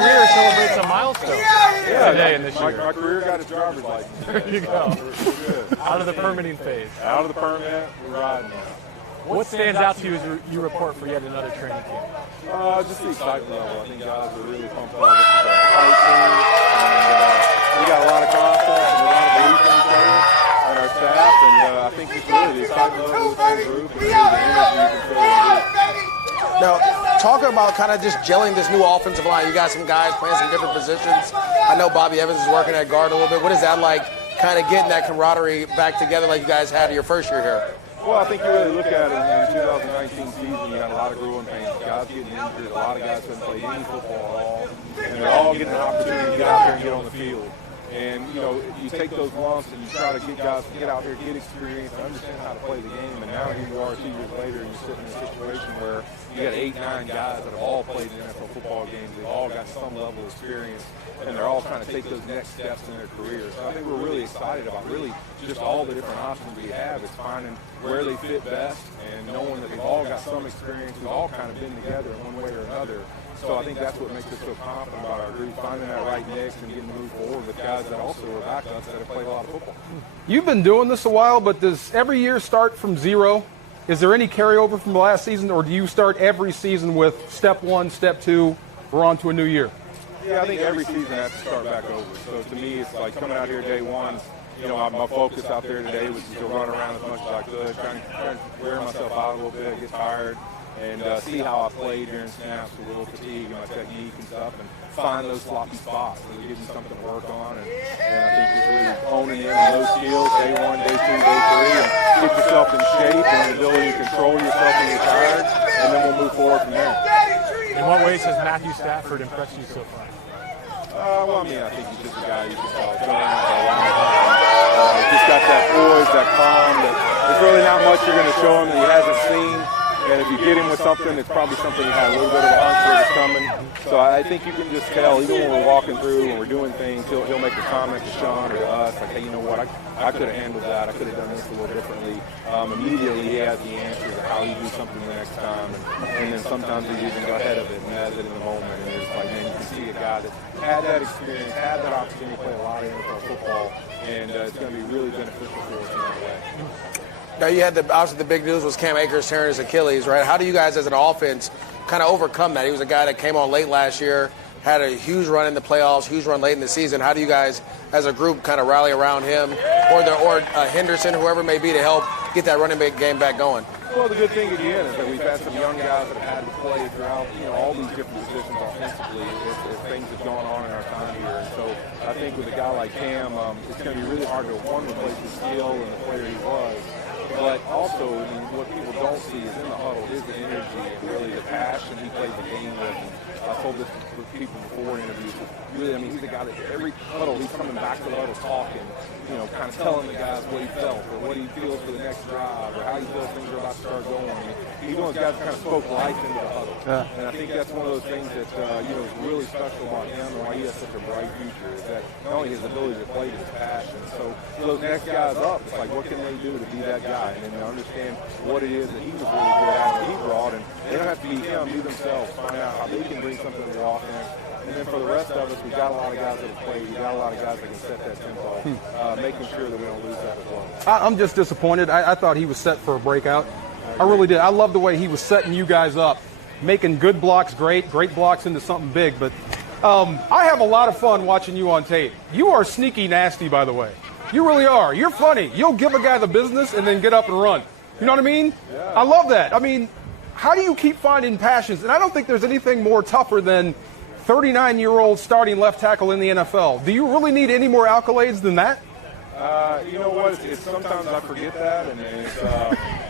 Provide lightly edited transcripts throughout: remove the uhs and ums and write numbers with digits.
career celebrates a milestone today and this year. My career got its driver's license. There you go. We're good. Out of the permitting phase. Out of the permit, we're riding now. What stands out to you as you report for yet another training camp? Just the excitement level. I think guys are really pumped up. This is a tight team, and we got a lot of confidence and a lot of belief in each other and our staff, and I think it's really the excitement level of the group and the energy you can feel in the group. Now, talking about kind of just gelling this new offensive line, you got some guys playing some different positions. I know Bobby Evans is working at guard a little bit. What is that like, kind of getting that camaraderie back together like you guys had your first year here? Well, I think you really look at it in the 2019 season, you had a lot of growing pains. Guys getting injured, a lot of guys haven't played any football at all, and they're all getting an opportunity to get out there and get on the field. And, you know, you take those lumps and you try to get guys to get out there, get experience, and understand how to play the game. And now here you are 2 years later, and you're sitting in a situation where you got 8, 9 guys that have all played in NFL football games. They've all got some level of experience, and they're all trying to take those next steps in their career. So I think we're really excited about really just all the different options we have. It's finding where they fit best and knowing that they've all got some experience. We've all kind of been together in one way or another. So I think that's what makes us so confident about our group, finding that right mix and getting to move forward with guys that also are backups that have played a lot of football. You've been doing this a while, but does every year start from zero? Is there any carryover from the last season, or do you start every season with step 1, step 2, we're on to a new year? Yeah, I think every season has to start back over. So to me, it's like coming out here day one. You know, my focus out there today was to run around as much as I could, trying to wear myself out a little bit, get tired, and see how I played during snaps with a little fatigue and my technique and stuff, and find those sloppy spots that give you something to work on. And I think just really honing in on those skills, day 1, day 2, day 3, and get yourself in shape and the ability to control yourself when you're tired, and then we'll move forward from there. In what ways has Matthew Stafford impressed you so far? Well, I mean, I think he's just a guy you can tell. Just got that poise, that calm, that there's really not much you're going to show him that he hasn't seen. And if you get him with something, it's probably something you had a little bit of a hunch for that's coming. So I think you can just tell, even when we're walking through and we're doing things, he'll make a comment to Sean or to us, like, hey, you know what, I could have handled that. I could have done this a little differently. Immediately he has the answers of how he do something the next time. And then sometimes he even go ahead of it and has it in the moment. And it's like, man, you can see a guy that had that experience, had that opportunity to play a lot of NFL football, and it's going to be really beneficial for us in that way. Now, you had obviously the big news was Cam Akers tearing his Achilles, right? How do you guys as an offense kind of overcome that? He was a guy that came on late last year, had a huge run in the playoffs, huge run late in the season. How do you guys as a group kind of rally around him or Henderson, whoever it may be, to help get that running back game back going? Well, the good thing again is that we've had some young guys that have had to play throughout, all these different positions offensively as things have gone on in our time here. And so I think with a guy like Cam, it's going to be really hard to, replace his skill and the player he was. But also, I mean, what people don't see is in the huddle is the energy and really the passion he played the game with. And I told this to people before interviews. Really, I mean, he's a guy that every huddle, he's coming back to the huddle talking, kind of telling the guys what he felt or what he feels for the next drive or how he feels things are about to start going. I mean, he's one of those guys that kind of spoke life into the huddle. Yeah. And I think that's one of those things that, is really special about him and why he has such a bright future is that not only his ability to play, but his passion. So for those next guys up, it's like, what can they do to be that guy? And then understand what it is that he was really good at and he brought. And they don't have to be him, be themselves, find out how they can bring something to the offense. And then for the rest of us, we've got a lot of guys that have played. We've got a lot of guys that can set that tempo, making sure that we don't lose that as well. I'm just disappointed. I thought he was set for a breakout. I really did. I love the way he was setting you guys up, making good blocks great blocks into something big. But I have a lot of fun watching you on tape. You are sneaky nasty, by the way. You really are. You're funny. You'll give a guy the business and then get up and run. You know what I mean? Yeah. I love that. I mean, how do you keep finding passions? And I don't think there's anything more tougher than 39-year-old starting left tackle in the NFL. Do you really need any more accolades than that? You know what? It's sometimes I forget that, and it's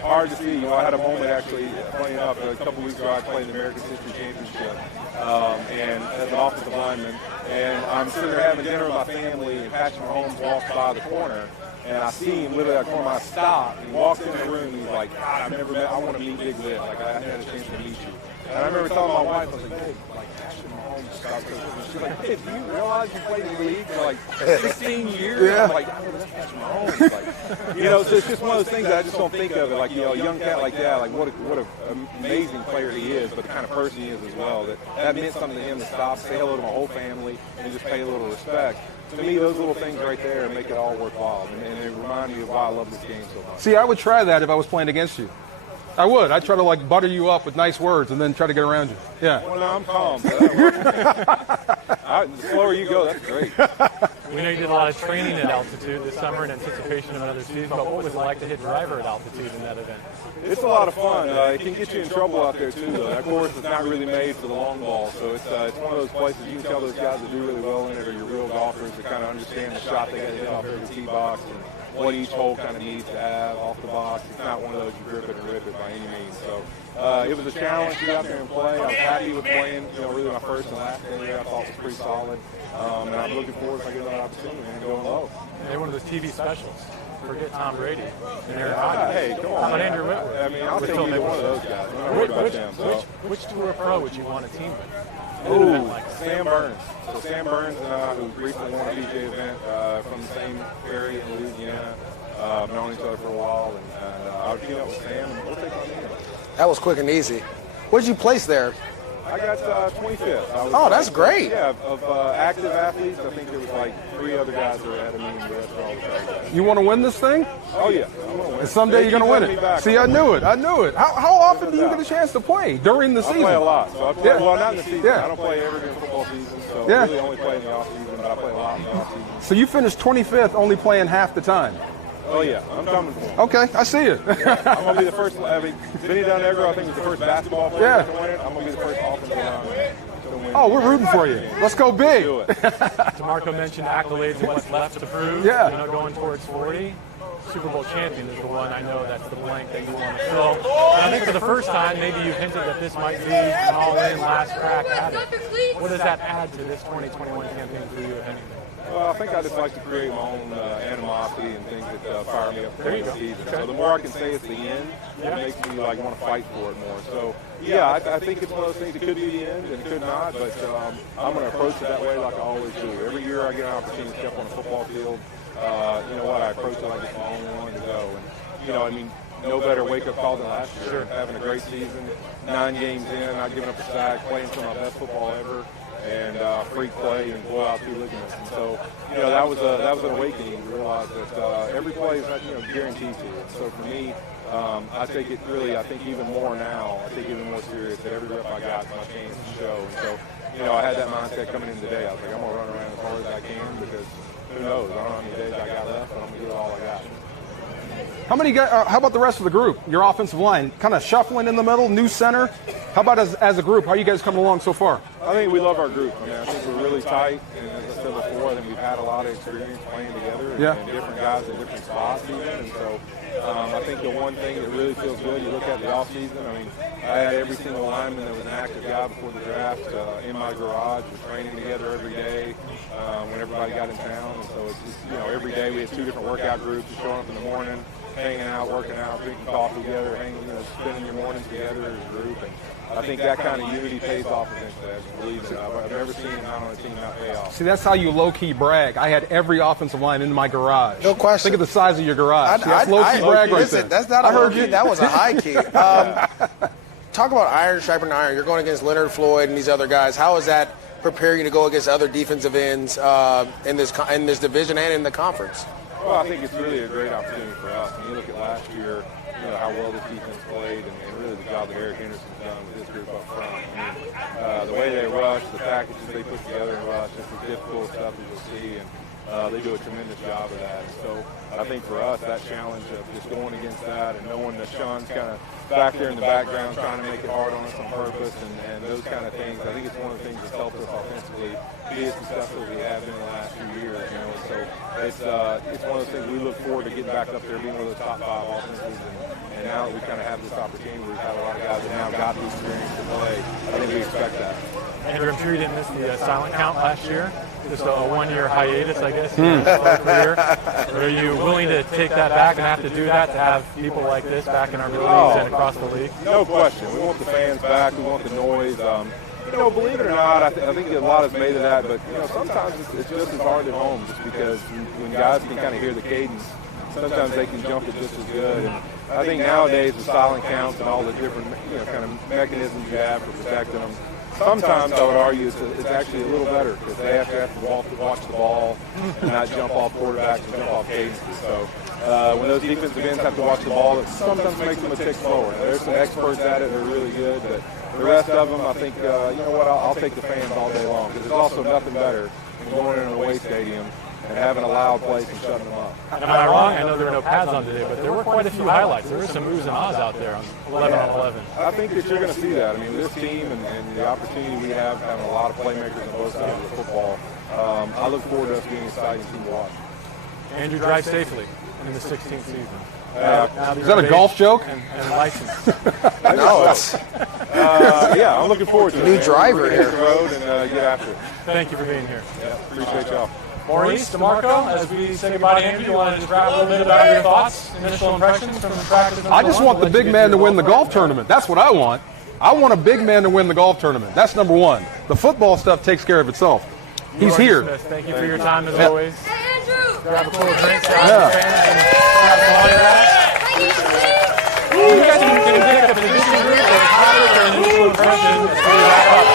hard to see. I had a moment actually playing up a couple weeks ago. I played in the American History Championship, and as an offensive lineman, and I'm sitting there having dinner with my family, and Patrick Mahomes walks by the corner, and I see him literally at the corner. I stop, and he walks in the room. He's like, God, I want to meet Big Lip. Like, I had a chance to meet you. And I remember telling my wife, I was like, hey, Patrick Mahomes stopped. She's like, hey, do you realize you played in the league for like 16 years? I'm like, I know that's Patrick Mahomes. Like, you know, so it's just one of those things that I just don't think of it. Like, you know, a young cat like that, like what an amazing player he is, but the kind of person he is as well. That meant something to him to stop, say hello to my whole family, and just pay a little respect. To me, those little things right there make it all worthwhile, and it reminds me of why I love this game so much. See, I would try that if I was playing against you. I would. I'd try to like butter you up with nice words and then try to get around you. Yeah. Well, no, I'm calm. The slower you go, that's great. We know you did a lot of training at altitude this summer in anticipation of another season, but what was it like to hit driver at altitude in that event? It's a lot of fun. It can get you in trouble out there, too, though. That course is not really made for the long ball, so it's one of those places you can tell those guys that do really well in it are your real golfers that kind of understand the shot they got to hit off every tee box and what each hole kind of needs to have off the box. It's not one of those you grip it and rip it by any means. So it was a challenge to get out there and play. I was happy with playing, really my first and last day there. I thought it was pretty solid. And I'm looking forward to getting that opportunity and going low. They're one of those TV specials. Forget Tom Brady and Aaron Rodgers. Hey, come on. But Andrew Whitworth. I mean, I'll take either one of those guys. I'm not worried about them. So. Which tour pro would you want a team with? Ooh, Sam Burns. So Sam Burns and I, who recently won a PGA event from the same area in Louisiana, known each other for a while, and I would team up with Sam, and we'll take on him. That was quick and easy. What did you place there? I got 25th. Oh, that's great. Yeah, of active athletes, I think there was like 3 other guys that were ahead of me, and the rest were all the same guys. You want to win this thing? Oh, yeah. I'm going to win. And someday you're going to win it. See, I knew it. How often do you get a chance to play during the season? I play a lot. So I play, well, not in the season. Yeah. I don't play every during football season, so Yeah. I really only play in the off-season, but I play a lot in the off-season. So you finished 25th, only playing half the time. Oh, yeah. I'm coming for him. Okay, I see it. I'm going to be the first. I mean, Vinny Dunegro, I think, was the first basketball player to win it. I'm going to be the first offensive lineman to win it. Oh, we're rooting for you. Let's go big. Do it. DeMarco mentioned accolades and what's left to prove. Yeah. Going towards 40. Super Bowl champion is the one. I know that's the blank that you want to fill. And I think for the first time, maybe you've hinted that this might be an all-in last crack at it. What does that add to this 2021 campaign for you, if anything? Well, I think I just like to create my own animosity and things that fire me up for the season. So the more I can say it's the end, it makes me want to fight for it more. So yeah, I think it's one of those things. It could be the end and it could not, but I'm going to approach it that way like I always do. Every year I get an opportunity to step on a football field. You know what? I approach it like it's my only one to go. And I mean, no better wake-up call than last year. Having a great season, 9 games in, not giving up a sack, playing some of my best football ever. And freak play and blow out 2 ligaments. And so, that was an awakening to realize that every play is guaranteed to you. So for me, I take it really, I think even more now, I take it even more serious that every rep I got is my chance to show. And so, I had that mindset coming in today. I was like, I'm going to run around as hard as I can because who knows? I don't know how many days I got left, but I'm going to do all I got. How many guys? How about the rest of the group? Your offensive line, kind of shuffling in the middle, new center. How about as a group? How are you guys coming along so far? I think we love our group. I mean, I think we're really tight, and as I said before, I think we've had a lot of experience playing together, and different guys in different spots even. And so, I think the one thing that really feels good, you look at the offseason. I mean, I had every single lineman that was an active guy before the draft in my garage. We're training together every day when everybody got in town, and so it's just, every day we had 2 different workout groups showing up in the morning, hanging out, working out, drinking coffee together, spending your mornings together as a group. And I think that kind of unity pays off eventually. I just believe in it. I've never seen it out on a team not pay off. See, that's how you low-key brag. I had every offensive line in my garage. No question. Think of the size of your garage. That's low-key brag right there. That's not a low-key. That was a high-key. Talk about iron sharpening iron. You're going against Leonard Floyd and these other guys. How is that preparing you to go against other defensive ends in this division and in the conference? Well, I think it's really a great opportunity for us. When you look at last year, how well this defense played and really the job that Eric Henderson's done with this group up front. I mean, the way they rush, the packages they put together and rush, just the difficult stuff that you'll see, and they do a tremendous job of that. And so I think for us, that challenge of just going against that and knowing that Sean's kind of back there in the background trying to make it hard on us on purpose and those kind of things, I think it's one of the things that's helped us offensively be as successful as we have been in the last few years. So it's one of those things we look forward to getting back up there, being one of those top 5 offenses. And now that we kind of have this opportunity, we've had a lot of guys that now got the experience to play. I think we expect that. Andrew, I'm sure you didn't miss the silent count last year. Just a 1-year hiatus, I guess, in your career. Are you willing to take that back and have to do that to have people like this back in our leagues and across the league? No question. We want the fans back. We want the noise. believe it or not, I think a lot is made of that, but, sometimes it's just as hard at home just because when guys can kind of hear the cadence, sometimes they can jump it just as good. And I think nowadays with silent counts and all the different, kind of mechanisms you have for protecting them, sometimes I would argue it's actually a little better because they have to watch the ball and not jump off quarterbacks and jump off cadences. So when those defensive ends have to watch the ball, it sometimes makes them a tick slower. There's some experts at it that are really good, but the rest of them, I think, I'll take the fans all day long because there's also nothing better than going in an away stadium and having a loud place and shutting them up. And am I wrong? I know there were no pads on today, but there were quite a few highlights. There were some oohs and ahs out there on 11 on 11. I think that you're going to see that. I mean, this team and the opportunity we have having a lot of playmakers on both sides of the football, I look forward to us being an exciting team to watch. Andrew, drive safely in the 16th season. Is that a golf joke? And license. No, it's I'm looking forward to it. new driver Hit here. the road and get after it. Thank you for being here. Yeah, appreciate y'all. Maurice, DeMarco, as we say goodbye to Andrew, you want to just wrap a little bit about your thoughts, initial impressions from practice? I just want the big man to win the golf tournament. That's what I want. I want a big man to win the golf tournament. That's number one. The football stuff takes care of itself. He's here. Thank you for your time as always. Hey, Andrew! Grab a couple of drinks. Yeah. You guys can take a position group or topic or initial impression before we wrap up.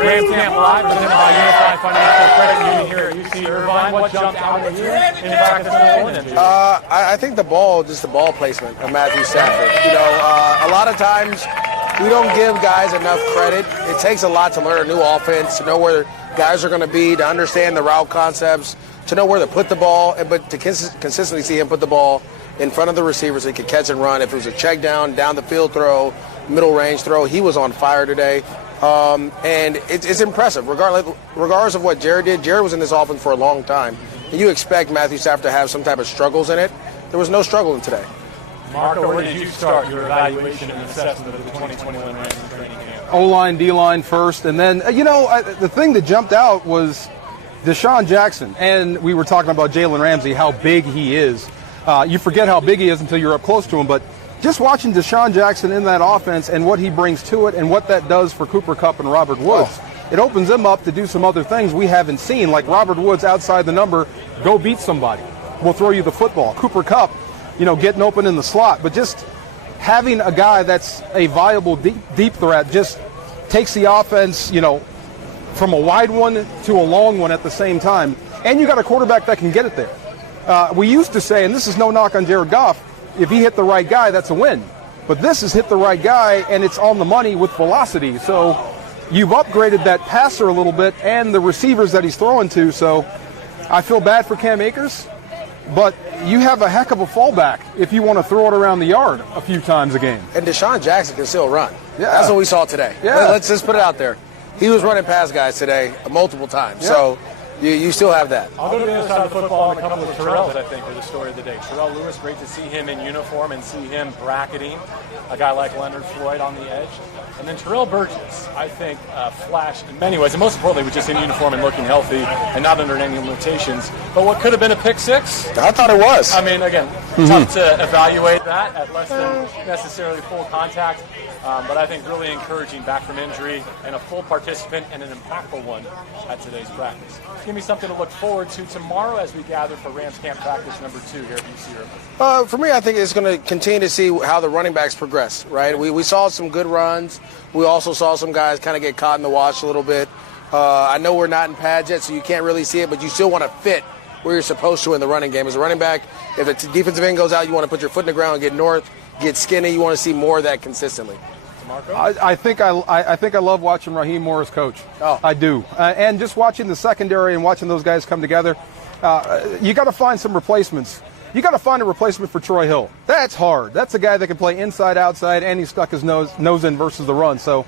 Rams Camp Live presented by UNIFY Financial Credit Union here at UC Irvine. What jumped out at you in practice this morning? I think the ball placement of Matthew Stafford. A lot of times we don't give guys enough credit. It takes a lot to learn a new offense, to know where guys are going to be, to understand the route concepts, to know where to put the ball, but to consistently see him put the ball in front of the receivers so he could catch and run. If it was a check down the field throw, middle range throw, he was on fire today. And it's impressive. Regardless of what Jared did, Jared was in this offense for a long time. And you expect Matthew Stafford to have some type of struggles in it. There was no struggle in today. Marco, where did you start your evaluation and assessment of the 2021 Rams training camp? O-line, D-line first, and then, the thing that jumped out was Deshaun Jackson. And we were talking about Jalen Ramsey, how big he is. You forget how big he is until you're up close to him, but just watching Deshaun Jackson in that offense and what he brings to it and what that does for Cooper Kupp and Robert Woods, it opens them up to do some other things we haven't seen, like Robert Woods outside the number, go beat somebody. We'll throw you the football. Cooper Kupp, getting open in the slot. But just having a guy that's a viable deep threat just takes the offense, from a wide one to a long one at the same time. And you got a quarterback that can get it there. We used to say, and this is no knock on Jared Goff, if he hit the right guy, that's a win. But this is hit the right guy, and it's on the money with velocity. So you've upgraded that passer a little bit and the receivers that he's throwing to. So I feel bad for Cam Akers, but you have a heck of a fallback if you want to throw it around the yard a few times a game. And Deshaun Jackson can still run. Yeah. That's what we saw today. Yeah. Let's just put it out there. He was running past guys today multiple times. Yeah. So you still have that. I'll go to the other side of the football and a couple of Terrell that I think are the story of the day. Terrell Lewis, great to see him in uniform and see him bracketing a guy like Leonard Floyd on the edge. And then Terrell Burgess, I think, flashed in many ways, and most importantly, was just in uniform and looking healthy and not under any limitations. But what could have been a pick six? I thought it was. I mean, again, tough to evaluate that at less than necessarily full contact. But I think really encouraging back from injury and a full participant and an impactful one at today's practice. Give me something to look forward to tomorrow as we gather for Rams Camp practice number 2 here at UC Irvine. For me, I think it's going to continue to see how the running backs progress, right? We saw some good runs. We also saw some guys kind of get caught in the wash a little bit. I know we're not in pads yet, so you can't really see it, but you still want to fit where you're supposed to in the running game. As a running back, if the defensive end goes out, you want to put your foot in the ground and get north, get skinny. You want to see more of that consistently. I think I love watching Raheem Morris coach. Oh. I do. And just watching the secondary and watching those guys come together, you got to find some replacements. You got to find a replacement for Troy Hill. That's hard. That's a guy that can play inside, outside, and he stuck his nose in versus the run. So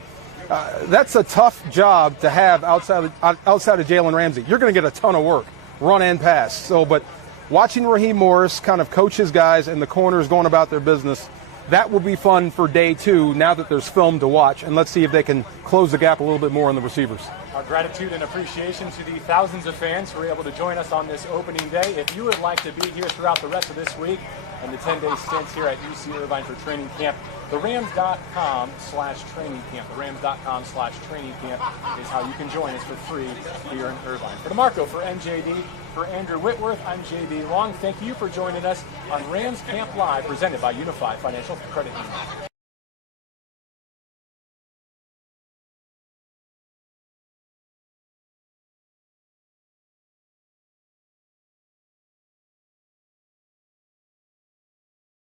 that's a tough job to have outside of Jalen Ramsey. You're going to get a ton of work, run and pass. So, but watching Raheem Morris kind of coach his guys and the corners going about their business, that will be fun for day 2 now that there's film to watch. And let's see if they can close the gap a little bit more on the receivers. Our gratitude and appreciation to the thousands of fans who were able to join us on this opening day. If you would like to be here throughout the rest of this week and the 10-day stints here at UC Irvine for training camp, the Rams.com/training camp. The Rams.com/training camp is how you can join us for free here in Irvine. For DeMarco, for NJD, for Andrew Whitworth, I'm JB Long. Thank you for joining us on Rams Camp Live, presented by UNIFY Financial Credit Union.